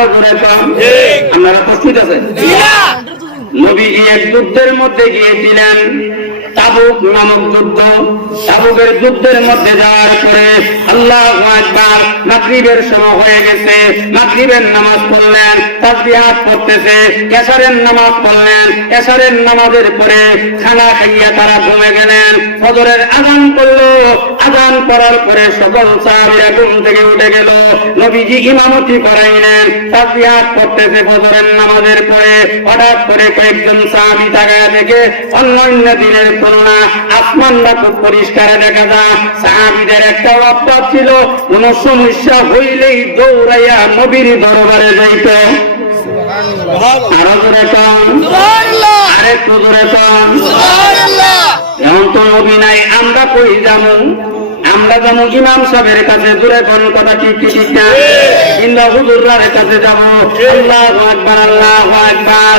আরও জোরে কম আপনারা প্রস্তুত আছেন? নবী এক যুদ্ধের মধ্যে গিয়েছিলেন। তাবুক নামক যুদ্ধ, তাবুকের যুদ্ধের মধ্যে যাওয়ার পরে আল্লাহ একবার মাগরিবের সময় হয়ে গেছে। মাগরিবের নামাজ পড়লেন তাসবিহাত পড়তেছে, এশারের নামাজ পড়লেন, এশারের নামাজের পরে খানা খাইয়া তারা ঘুমে গেলেন। ফজরের আজান করল আজান করার পরে সকল সাহাবীরা ঘুম থেকে উঠে গেল। নবীজি ইমামতি করাইলেন তাসবিহাত পড়তেছে ফজরের নামাজের পরে। হঠাৎ করে কয়েকজন সাহাবী তাকায় দেখে, অন্যান্য দিনের তুলনা আসমানটা খুব পরিষ্কার দেখা যায় সাহাবীদের একটা অভ্যাস ছিল কোন সমস্যা হইলেই দৌড়াইয়া নবীর দরবারে যাইত। আরও জোরে কম আরে তো কম এমন তো নবী নাই আমরা কই যাব আমরা ইমাম সাহেবের কাছে দূরে কোন কথা ঠিক কি ঠিক। না কিংবা হুজুরার কাছে যাব? আল্লাহ আকবার আল্লাহ আকবার।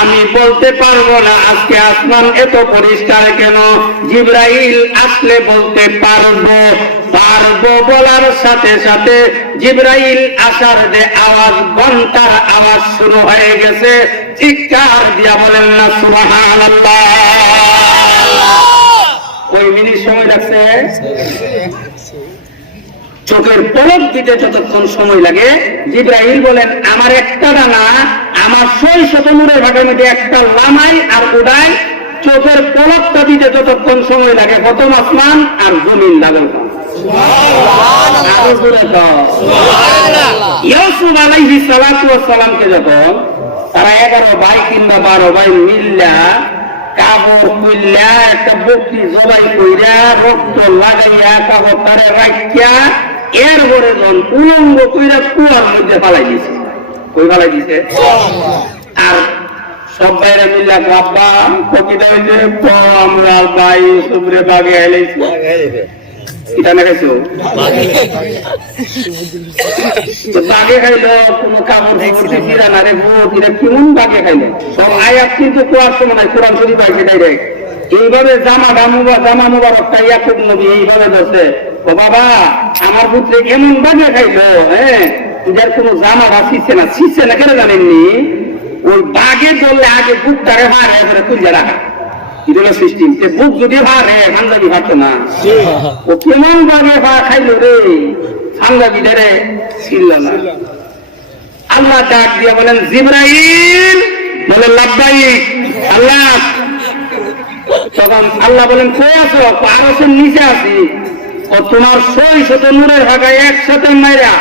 আমি বলতে পারব না আজকে আসমান এত পরিষ্কার কেন? জিব্রাইল আসলে বলতে পারব পারব বলার সাথে সাথে জিব্রাইল আসার যে আওয়াজ, ঘণ্টার আওয়াজ শুরু হয়ে গেছে। চিৎকার দিয়া বলেন না, সুবহানাল্লাহ। ওই মিনিট সময় লাগছে? চোখের পলক দিতে যতক্ষণ সময় লাগে জিব্রাহিল বলেন আমার একটা ডানা আমার ছয় শত নূরের ভাগের মধ্যে একটা লামাই আর উড়াই চোখের পলকটা দিতে যতক্ষণ সময় লাগে প্রথম আসমান আর জমিন লাগল আরও জোরে দাও। ইউসুফ আলাইহিস সালাতু সালামকে যখন তারা এগারো ভাই কিংবা বারো ভাই মিল্লা কাপড় কইলা একটা বকরি জবাই কইরা রক্ত লাগাইয়া কাপড় তারে রাখিয়া এর পরে যখন উলঙ্গ কইরা কুয়ার মধ্যে ফালাই দিছে। কই ফালাই দিছে? আর সব বাইরে মিল্লা কাব্বা প্রকৃত হইছে আমরা ভাই সুবরে বাগে আইলাইছি এটা না খাইছো? বাগে। খাইলো কোনো কাপড় ধরতে চিরা না। রে ভূত এটা কেমন বাগে খাইলো? সব আয়াত কিন্তু কোয়ার সময় নাই কোরআন শরীফ আইছে ডাইরেক্ট এইভাবে জামা ডামুবা জামা মুবারক তাইয়া খুব নবী এইভাবে ধরছে। ও বাবা আমার পুত্রে কেমন বাগে খাইলো হ্যাঁ? যার কোনো জামা বা ছিচ্ছে না ছিচ্ছে না কেন জানেননি? ওই বাগে ধরলে আগে বুকটারে ভার করে খুঁজে রাখা। এটা সিস্টেম সে বুক যদি ভারে পাঞ্জাবি ভাবতো না। ও কেমন ভাবে ভা খাইলো রে? পাঞ্জাবি ধরে ছিল না। আল্লাহ ডাক দিয়ে বলেন জিব্রাইল! বলে লাভবাইক আল্লাহ! তখন আল্লাহ বলেন কই আছো? পারসের নিচে আছি। ও তোমার সই শত নূরের ভাগায় একসাথে মাইরা।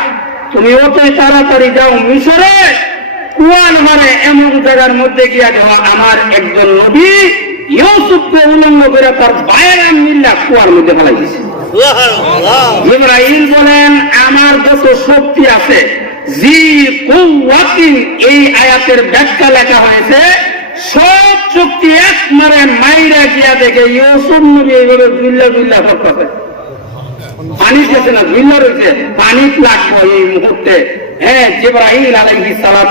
তুমি অতই তাড়াতাড়ি যাও মিশরে। কুয়ান মারে এমন জায়গার মধ্যে গিয়া দেওয়া আমার একজন নবী ইউসুফকে উলঙ্গ করে তার বাইরে মিল্লা কুয়ার মধ্যে ফেলাই দিছে ইব্রাহিম বলেন আমার যত শক্তি আছে জি কুওয়াতিন এই আয়াতের ব্যাখ্যা লেখা হয়েছে সব শক্তি এক মারে মাইরা গিয়া দেখে ইউসুফ নবী এইভাবে বিল্লা বিল্লা করতেছে পানি খেতে না ভিন্ন রয়েছে। পানি লাগবো এই মুহূর্তে। হ্যাঁ জিব্রাহিম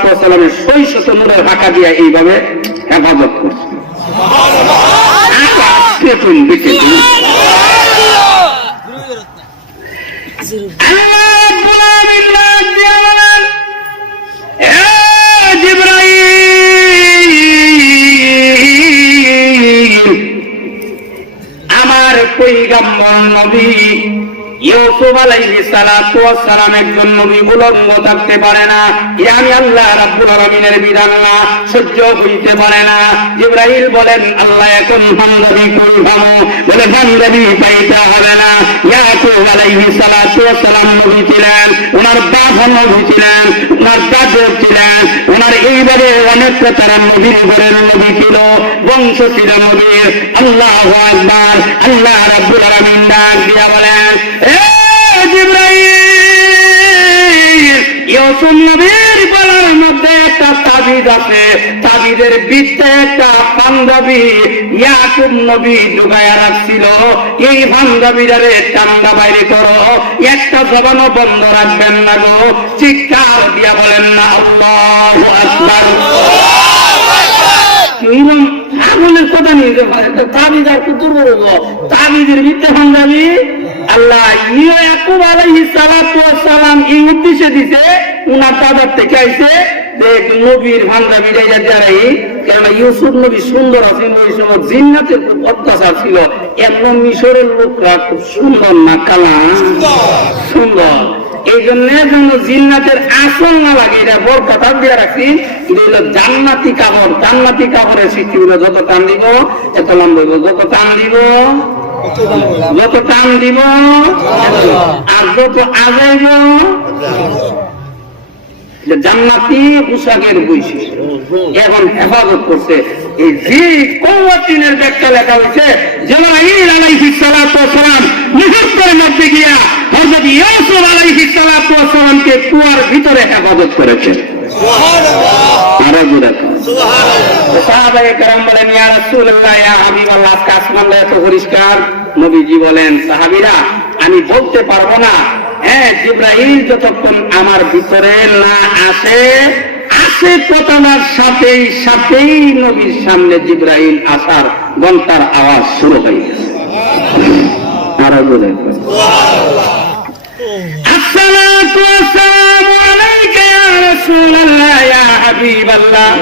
ওয়াস সালামের শৈশত নূরের ফাঁকা দিয়া এইভাবে হেফাজত করছে। আজকে তুমি দেখে তুমি আল্লাহ রাব্বুল আলামিন ডাক দিয়া বলেন, "এ জিবরাইল, আমার পৈগম্বর নবী ইউসুফ আলাইহিস সালাতু সালাম একজন নবী উলঙ্গ থাকতে পারে না। এ আমি আল্লাহ রাব্বুল আলামিনের বিধান না, সহ্য হইতে পারে না। জিবরাইল বলেন, আল্লাহ এখন বান্দাবি বলে বান্দাবি পাইতে হবে না। ইয়াকুব আলাইহিস সালাতু নবী ছিলেন, ওনার বাপ নবী ছিলেন, ওনার দাদু ছিলেন, ওনার এইভাবে অনেক নবীর ঘরের নবী ছিল, বংশ ছিল নবীর। আল্লাহ আকবার, আল্লাহ রাব্বুল আলামিন ডাক দিয়া বলেন এ জিবরাইল ইউসুফ নবীর বলার আছে। তাবিদের বিদ্যে একটা একটা বন্ধ রাখবেন না গো। বলেন না আল্লাহু আকবার যে ভাই, আর কুতুর তাবিজের মিথ্যা পাঞ্জাবি আল্লাহ সুন্দর জিন্নাতের খুব মিশরের লোকরা খুব সুন্দর না, কালা? সুন্দর। এই জন্য জিন্নাতের আসল না লাগে, এটা বড় কথা দিয়ে রাখছি। জান্নাতি কাপড় জান্নাতি কাপড়ের সৃষ্টি যত টান দিব, এত লম্ব যত টান দিব। দিব জান্নাতি পোশাকের এখন হেফাজত করছে যে ব্যাখ্যা লেখা জেলাইল আলাইহিস সালাতু মধ্যে গিয়া হযরত ইউসুফ আলাইহিস সালাতু কুয়ার ভিতরে হেফাজত করেছে। আমি বলতে পারব না। হ্যাঁ জিব্রাহিম যতক্ষণ আমার ভিতরে না আসে আসে কোতানার সাথেই সাথেই নবীর সামনে জিব্রাহিম আসার গন্তার আওয়াজ শুরু হয়ে গেছে। আসসালামু বলে আসসালাতু ওয়াসসালামু আলাইকা ইয়া রাসূলুল্লাহ, ইয়া হাবিবাল্লাহ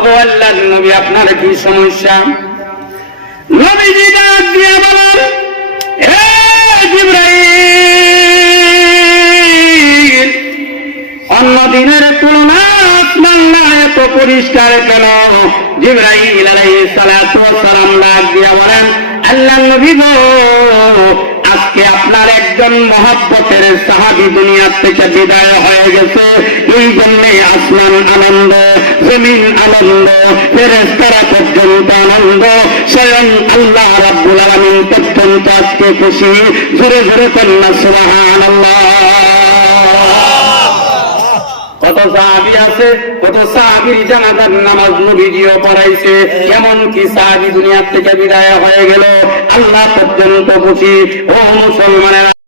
বলব আল্লাহ, নবী আপনার কি সমস্যা? নবীজি ডাক দিয়ে বলেন না এত পরিষ্কার কেন? জিব্রাইল আজকে আপনার একজন মহাপতের সাহাবি দুনিয়ার থেকে বিদায় হয়ে গেছে। এই জন্যে আসমান আনন্দ জমিন আনন্দ ফেরেস্তারা পর্যন্ত আনন্দ। স্বয়ং আল্লাহ রাব্বুল আলামিন পর্যন্ত আজকে খুশি। জোরে জোরে কন্যা সুবহানাল্লাহ। কত সাহাবি আছে, কত সাহাবির জানাজার নামাজ নবীজিও পড়াইছে। এমন কি সাহাবি থেকে বিদায় হয়ে গেল। আল্লাহ পর্যন্ত খুশি। ও মুসলমানের